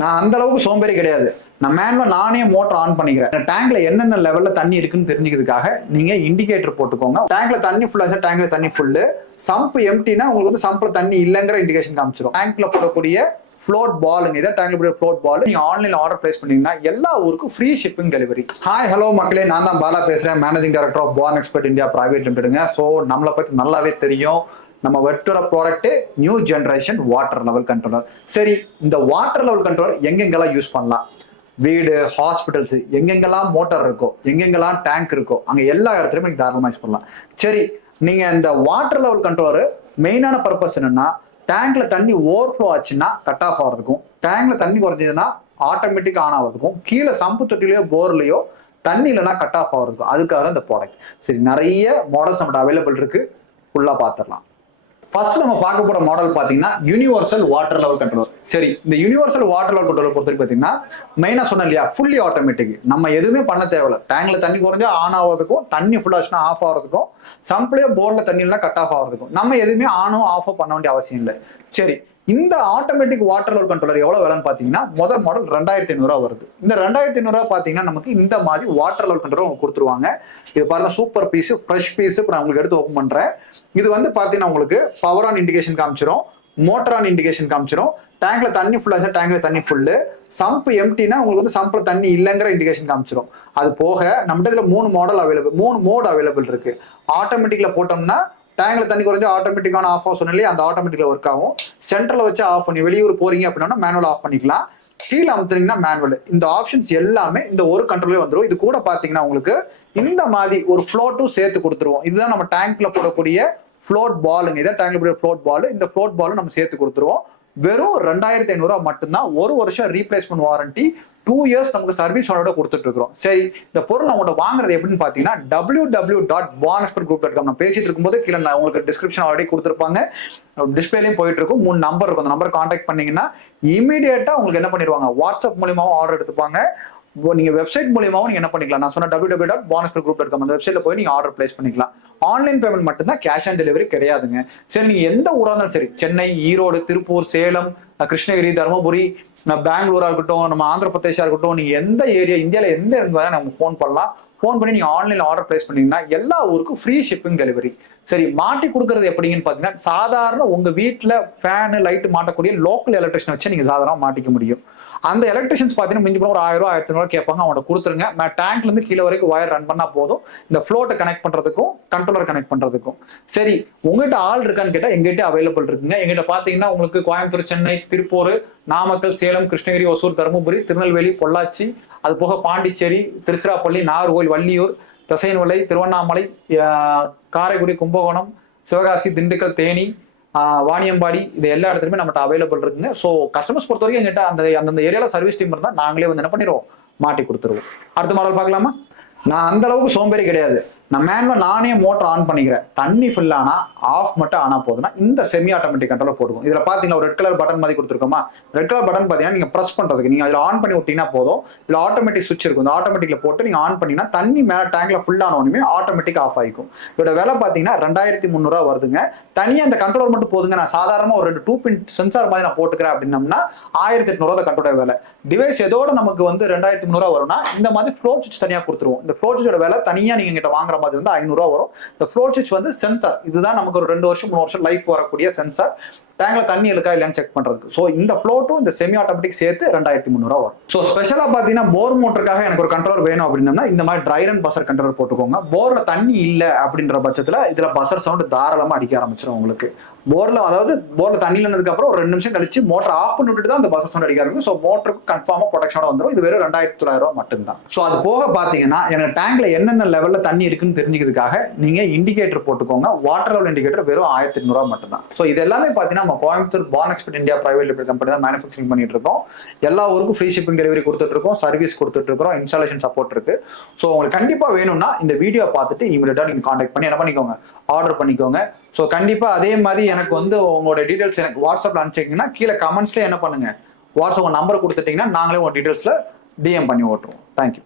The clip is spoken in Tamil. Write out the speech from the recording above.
நான் அந்த அளவுக்கு சோம்பேறி கிடையாது. நான் மேனுவலா நானே மோட்டர் ஆன் பண்ணிக்கிறேன். டேங்க்ல என்னென்ன லெவல்ல தண்ணி இருக்குன்னு தெரிஞ்சுக்கிறதுக்காக நீங்க இண்டிகேட்டர் போட்டுக்கோங்க. டேங்க்ல தண்ணி ஃபுல்லா டேங்க்ல தண்ணி ஃபுல்லு, சம்ப் எம்டினா உங்களுக்கு வந்து சம்ப்ல தண்ணி இல்லைங்கிற இண்டிகேஷன் காமிச்சிடும். டேங்க்ல போடக்கூடிய ஃப்ளோட் பாலுங்க, இதை டேங்க்ல ஃப்ளோட் பால் நீங்க ஆன்லைன்ல ஆர்டர் பிளேஸ் பண்ணீங்கன்னா எல்லா ஊருக்கும் free shipping delivery. Hi hello மக்களே, நான் தான் பாலா பேசுறேன், managing director of born expert India private லிமிடெடுங்க. ஸோ நம்மளை பத்தி நல்லாவே தெரியும். நம்ம வெட்டுற product new generation water level controller. சரி, இந்த வாட்டர் லெவல் கண்ட்ரோலர் எங்கெங்கெல்லாம் யூஸ் பண்ணலாம்? வீடு, ஹாஸ்பிட்டல்ஸ், எங்கெங்கெல்லாம் மோட்டார் இருக்கோ, எங்கெங்கெல்லாம் டேங்க் இருக்கோ, அங்க எல்லா இடத்துலயுமே நீங்க தாராளமா யூஸ் பண்ணலாம். சரி, நீங்க இந்த வாட்டர் லெவல் கண்ட்ரோலர் மெயினான பர்பஸ் என்னன்னா, டேங்க்ல தண்ணி ஓவர்ஃப்ளோ ஆச்சுன்னா கட் ஆஃப் ஆகிறதுக்கும், டேங்க்ல தண்ணி குறைஞ்சதுன்னா ஆட்டோமேட்டிக் ஆன் ஆகிறதுக்கும், கீழே சம்பு தொட்டிலையோ போர்லயோ தண்ணி இல்லைன்னா கட் ஆஃப் ஆகிறதுக்கும், அதுக்காக இந்த ப்ராடக்ட். சரி, நிறைய மாடல்ஸ் நம்மகிட்ட அவைலபிள் இருக்கு, ஃபுல்லா பார்த்துடலாம். ஃபர்ஸ்ட் நம்ம பார்க்க போற மாடல் பாத்தீங்கன்னா யூனிவர்சல் வாட்டர் லெவல் கண்ட்ரோலர். சரி, இந்த யூனிவர்சல் வாட்டர் லெவல் கண்ட்ரோலர் பொறுத்தவரைக்கும் பாத்தீங்கன்னா மெயினா சொன்ன இல்லையா, ஃபுல்லி ஆட்டோமேட்டிக். நம்ம எதுவுமே பண்ண தேவையில்ல. டேங்க்ல தண்ணி குறைஞ்சா ஆன் ஆகிறதுக்கும், தண்ணி ஃபுல்லாச்சுன்னா ஆஃப் ஆகிறதுக்கும், சம்ப்ளே போர்ல தண்ணி எல்லாம் கட் ஆஃப் ஆகிறதுக்கும் நம்ம எதுவுமே ஆனோ ஆஃபோ பண்ண வேண்டிய அவசியம் இல்லை. சரி, இந்த ஆட்டோமேட்டிக் வாட்டர் லெவல் கண்ட்ரோலர் எவ்வளவு விலைன்னு பாத்தீங்கன்னா முதல் மாடல் 2500 வருது. இந்த 2500 பாத்தீங்கன்னா நமக்கு இந்த மாதிரி வாட்டர் லெவல் கண்ட்ரோலர் கொடுத்துருவாங்க. இது பாருங்க, சூப்பர் பீஸ், ஃப்ரெஷ் பீஸ். இப்போ நான் உங்களுக்கு எடுத்து ஓப்பன் பண்றேன். இது வந்து பாத்தீங்கன்னா உங்களுக்கு பவர் ஆன் இண்டிகேஷன் காமிச்சிரும், மோட்டர் ஆன் இண்டிகேஷன் காமிச்சிரும். டேங்க்ல தண்ணி ஃபுல்லா டேங்க்ல தண்ணி ஃபுல்லு, சம்ப் எம்டினா உங்களுக்கு வந்து சம்ப்ல தண்ணி இல்லைங்கிற இண்டிகேஷன் காமிச்சிரும். அது போக நம்மகிட்ட இதுல 3 மாடல் அவைலபிள், 3 மோட் அவைலபிள் இருக்கு. ஆட்டோமேட்டிக்ல போட்டோம்னா டேங்க்ல தண்ணி குறைஞ்சா ஆட்டோமேட்டிக்கான ஆஃப் ஆஃப் சொன்னாலே அந்த ஆட்டோமேட்டிக்ல ஒர்க் ஆகும். சென்ட்ரல் வச்சு ஆஃப் பண்ணி வெளியூர் போறீங்க அப்படின்னா மேனுவல் ஆஃப் பண்ணிக்கலாம். கீழே அமுத்துனீங்கன்னா மேனுவல். இந்த ஆப்ஷன்ஸ் எல்லாமே இந்த ஒரு கண்ட்ரோலே வந்துடும். இது கூட பாத்தீங்கன்னா உங்களுக்கு இந்த மாதிரி ஒரு ஃப்ளோட்டும் சேர்த்து கொடுத்துருவோம். இதுதான் நம்ம டேங்க்ல போடக்கூடிய ஃப்ளோட் பாலுங்க. இதான் டேங்க்ல போட ஃப்ளோட் பால். இந்த ஃப்ளோட் பாலும் நம்ம சேர்த்து கொடுத்துருவோம். வெறும் 2500 மட்டும்தான். 1 வருஷம் ரீப்ளேஸ்மெண்ட் வாரண்டி, 2 இயர்ஸ் நமக்கு சர்வீஸ் கொடுத்துட்டு இருக்கிறோம். சரி, இந்த பொருள் நம்மகிட்ட வாங்குறது எப்படின்னு பாத்தீங்கன்னா www.bornexpertgroup.com. நான் பேசிட்டு இருக்கும்போது கீழே உங்களுக்கு டிஸ்கிரிப்ஷன் ஆல்ரெடி கொடுத்துருப்பாங்க, டிஸ்பிளேலையும் போயிட்டு இருக்கும். 3 நம்பர் இருக்கும். அந்த நம்பர் கான்டாக்ட் பண்ணீங்கன்னா இமீடியட்டா உங்களுக்கு என்ன பண்ணிடுவாங்க, வாட்ஸ்அப் மூலியமாவும் ஆர்டர் எடுத்துப்பாங்க. நீங்க வெப்சைட் மூலியமாவும் நீங்க என்ன பண்ணிக்கலாம், நான் சொன்ன www.bornexpertgroup.com அந்த வெப்சைட்ல போய் நீங்க ஆர்டர் பிளேஸ் பண்ணிக்கலாம். ஆன்லைன் பேமெண்ட் மட்டும்தான், கேஷ் ஆன் டெலிவரி கிடையாதுங்க. சரி, நீங்க எந்த ஊரா இருந்தாலும் சரி, சென்னை, ஈரோடு, திருப்பூர், சேலம், கிருஷ்ணகிரி, தருமபுரி, பெங்களூரா இருக்கட்டும், நம்ம ஆந்திர பிரதேஷா இருக்கட்டும், நீங்க எந்த ஏரியா இந்தியால எந்த இருந்தாலும் நமக்கு ஃபோன் பண்ணலாம். ஃபோன் பண்ணி நீங்க ஆன்லைன்ல ஆர்டர் பிளேஸ் பண்ணீங்கன்னா எல்லா ஊருக்கும் ஃப்ரீ ஷிப்பிங் டெலிவரி. சரி, மாட்டி கொடுக்கறது எப்படின்னு பாத்தீங்கன்னா, சாதாரண உங்க வீட்டுல ஃபேனு லைட் மாட்டக்கூடிய லோக்கல் எலக்ட்ரிஷியன் வச்சு நீங்க சாதாரண மாட்டிக்க முடியும். அந்த எலக்ட்ரிஷியன்ஸ் பாத்தீங்கன்னா மிஞ்சி போன ஒரு 1000 1500 கேட்பாங்க. அவங்கள்ட்ட கொடுத்துருங்க. டேங்க்ல இருந்து கீழே வரைக்கும் வயர் ரன் பண்ணா போதும், இந்த ஃப்ளோட்டை கனெக்ட் பண்றதுக்கும் கண்ட்ரோலர் கனெக்ட் பண்றதுக்கும். சரி, உங்ககிட்ட ஆள் இருக்கான்னு கேட்டா எங்கிட்ட அவைலபிள் இருக்குங்க. எங்கிட்ட பாத்தீங்கன்னா உங்களுக்கு கோயம்புத்தூர், சென்னை, திருப்பூர், நாமக்கல், சேலம், கிருஷ்ணகிரி, ஒசூர், தருமபுரி, திருநெல்வேலி, பொள்ளாச்சி, அது போக பாண்டிச்சேரி, திருச்சிராப்பள்ளி, நாகர்கோவில், வள்ளியூர், தசையன்மலை, திருவண்ணாமலை, காரைக்குடி, கும்பகோணம், சிவகாசி, திண்டுக்கல், தேனி, வாணியம்பாடி, இது எல்லா இடத்துலையுமே நம்மகிட்ட அவைலபிள் இருக்குங்க. ஸோ கஸ்டமர்ஸ் பொறுத்த வரைக்கும் எங்கிட்ட அந்தந்த ஏரியால சர்வீஸ் டீம் இருந்தால் நாங்களே வந்து என்ன பண்ணிடுவோம், மாட்டி கொடுத்துருவோம். அடுத்த மாடல் பார்க்கலாமா? நான் அந்த அளவுக்கு சோம்பேறி கிடையாது. நான் மேனுவலா நானே மோட்டர் ஆன் பண்ணிக்கிறேன். தண்ணி ஃபுல் ஆனா ஆஃப் மட்டும் ஆனா போதுன்னா இந்த செமி ஆட்டோமேட்டிக் கண்ட்ரோலர் போட்டுக்கும். இதுல பாத்தீங்கன்னா ஒரு ரெட் கலர் பட்டன் மாதிரி கொடுத்துருக்கோமா, ரெட் கலர் பட்டன் பாத்தீங்கன்னா நீங்க பிரஸ் பண்றதுக்கு, நீங்க அதுல ஆன் பண்ணி விட்டீங்கன்னா போதும். இதுல ஆட்டோமேட்டிக் சுவிட்ச் இருக்கும். இந்த ஆட்டோமேட்டிக்ல போட்டு நீங்க ஆன் பண்ணீங்கன்னா தண்ணி மேல டேங்க்ல ஃபுல் ஆனோனுமே ஆட்டோமேட்டிக் ஆஃப் ஆகிக்கும். இதோட விலை பாத்தீங்கன்னா 2300 வருதுங்க. தனியா இந்த கண்ட்ரோலர் மட்டும் போதுங்க. நான் சாதாரணமா ஒரு 2 பின் சென்சார் மாதிரி நான் போட்டுக்கிறேன் அப்படின்னம்னா 1800 கண்ட்ரோலர் விலை. டிவைஸ் எதோட நமக்கு வந்து 2300 வரும்னா இந்த மாதிரி ஃப்ளோட் சுவிட்ச் தனியா கொடுத்துருவோம். இந்த ஃப்ளோட் சுவிட்சோட விலை தனியா நீங்க கிட்ட வாங்குற மாதிரி வந்து 500 வரும். இந்த ஃப்ளோட் சுவிட்ச் வந்து சென்சார். இதுதான் நமக்கு ஒரு 2 வருஷம் 3 வருஷம் லைஃப் வரக்கூடிய சென்சார், டேங்க்ல தண்ணி இருக்கா இல்லையான்னு செக் பண்றதுக்கு. ஸோ இந்த ஃப்ளோட்டும் இந்த செமி ஆட்டோமேட்டிக் சேர்த்து 2300 வரும். ஸோ ஸ்பெஷலா பாத்தீங்கன்னா போர் மோட்டருக்காக எனக்கு ஒரு கண்ட்ரோலர் வேணும் அப்படின்னா இந்த மாதிரி ட்ரை ரன் பசர் கண்ட்ரோலர் போட்டுக்கோங்க. போர்ல தண்ணி இல்லை அப்படின்ற பட்சத்துல இதுல பசர் சவுண்ட் தாராளமா அடிக்க ஆரம்பிச்சிடும் உங்களுக்கு. போர்ல, அதாவது போர்ல தண்ணி இல்லைனதுக்கு அப்புறம் ஒரு 2 நிமிஷம் கழிச்சு மோட்டர் ஆஃப் பண்ணிட்டு தான் அந்த பசர் சவுண்ட் அடிக்க ஆரம்பிக்கும். ஸோ மோட்டருக்கு கன்ஃபார்மா ப்ரொடக்ஷனோட வந்துடும். இது வெறும் 2900 மட்டும்தான். ஸோ அது போக பாத்தீங்கன்னா எனக்கு டேங்க்ல என்னென்ன லெவல்ல தண்ணி இருக்குன்னு தெரிஞ்சுக்கிறதுக்காக நீங்க இண்டிகேட்டர் போட்டுக்கோங்க. வாட்டர் லெவல் இண்டிகேட்டர் வெறும் 1800 மட்டும்தான். ஸோ இது எல்லாமே பாத்தீங்கன்னா நம்ம Coimbatore born expert India private limited company தான் மேனுஃபேக்சரிங் பண்ணிட்டு இருக்கோம். எல்லா ஊருக்கும் ஃப்ரீ ஷிப்பிங் டெலிவரி கொடுத்துட்டு இருக்கோம், சர்வீஸ் கொடுத்துட்டு இருக்கோம், இன்ஸ்டாலேஷன் சப்போர்ட் இருக்கு. ஸோ உங்களுக்கு கண்டிப்பா வேணும்னா இந்த வீடியோ பார்த்துட்டு இமீடியட்டா நீங்க கான்டாக்ட் பண்ணி என்ன பண்ணிக்கோங்க, ஆர்டர் பண்ணிக்கோங்க. ஸோ கண்டிப்பா அதே மாதிரி எனக்கு வந்து உங்களோட டீடைல்ஸ் எனக்கு வாட்ஸ்அப்ல அனுப்பிச்சிங்கன்னா கீழே கமெண்ட்ஸ்ல என்ன பண்ணுங்க, வாட்ஸ்அப் நம்பர் கொடுத்துட்டீங்கன்னா நாங்களே உங்க டீடைல்ஸ்ல டிஎம் பண்ணி ஓட்டுருவோம். தேங்க்யூ.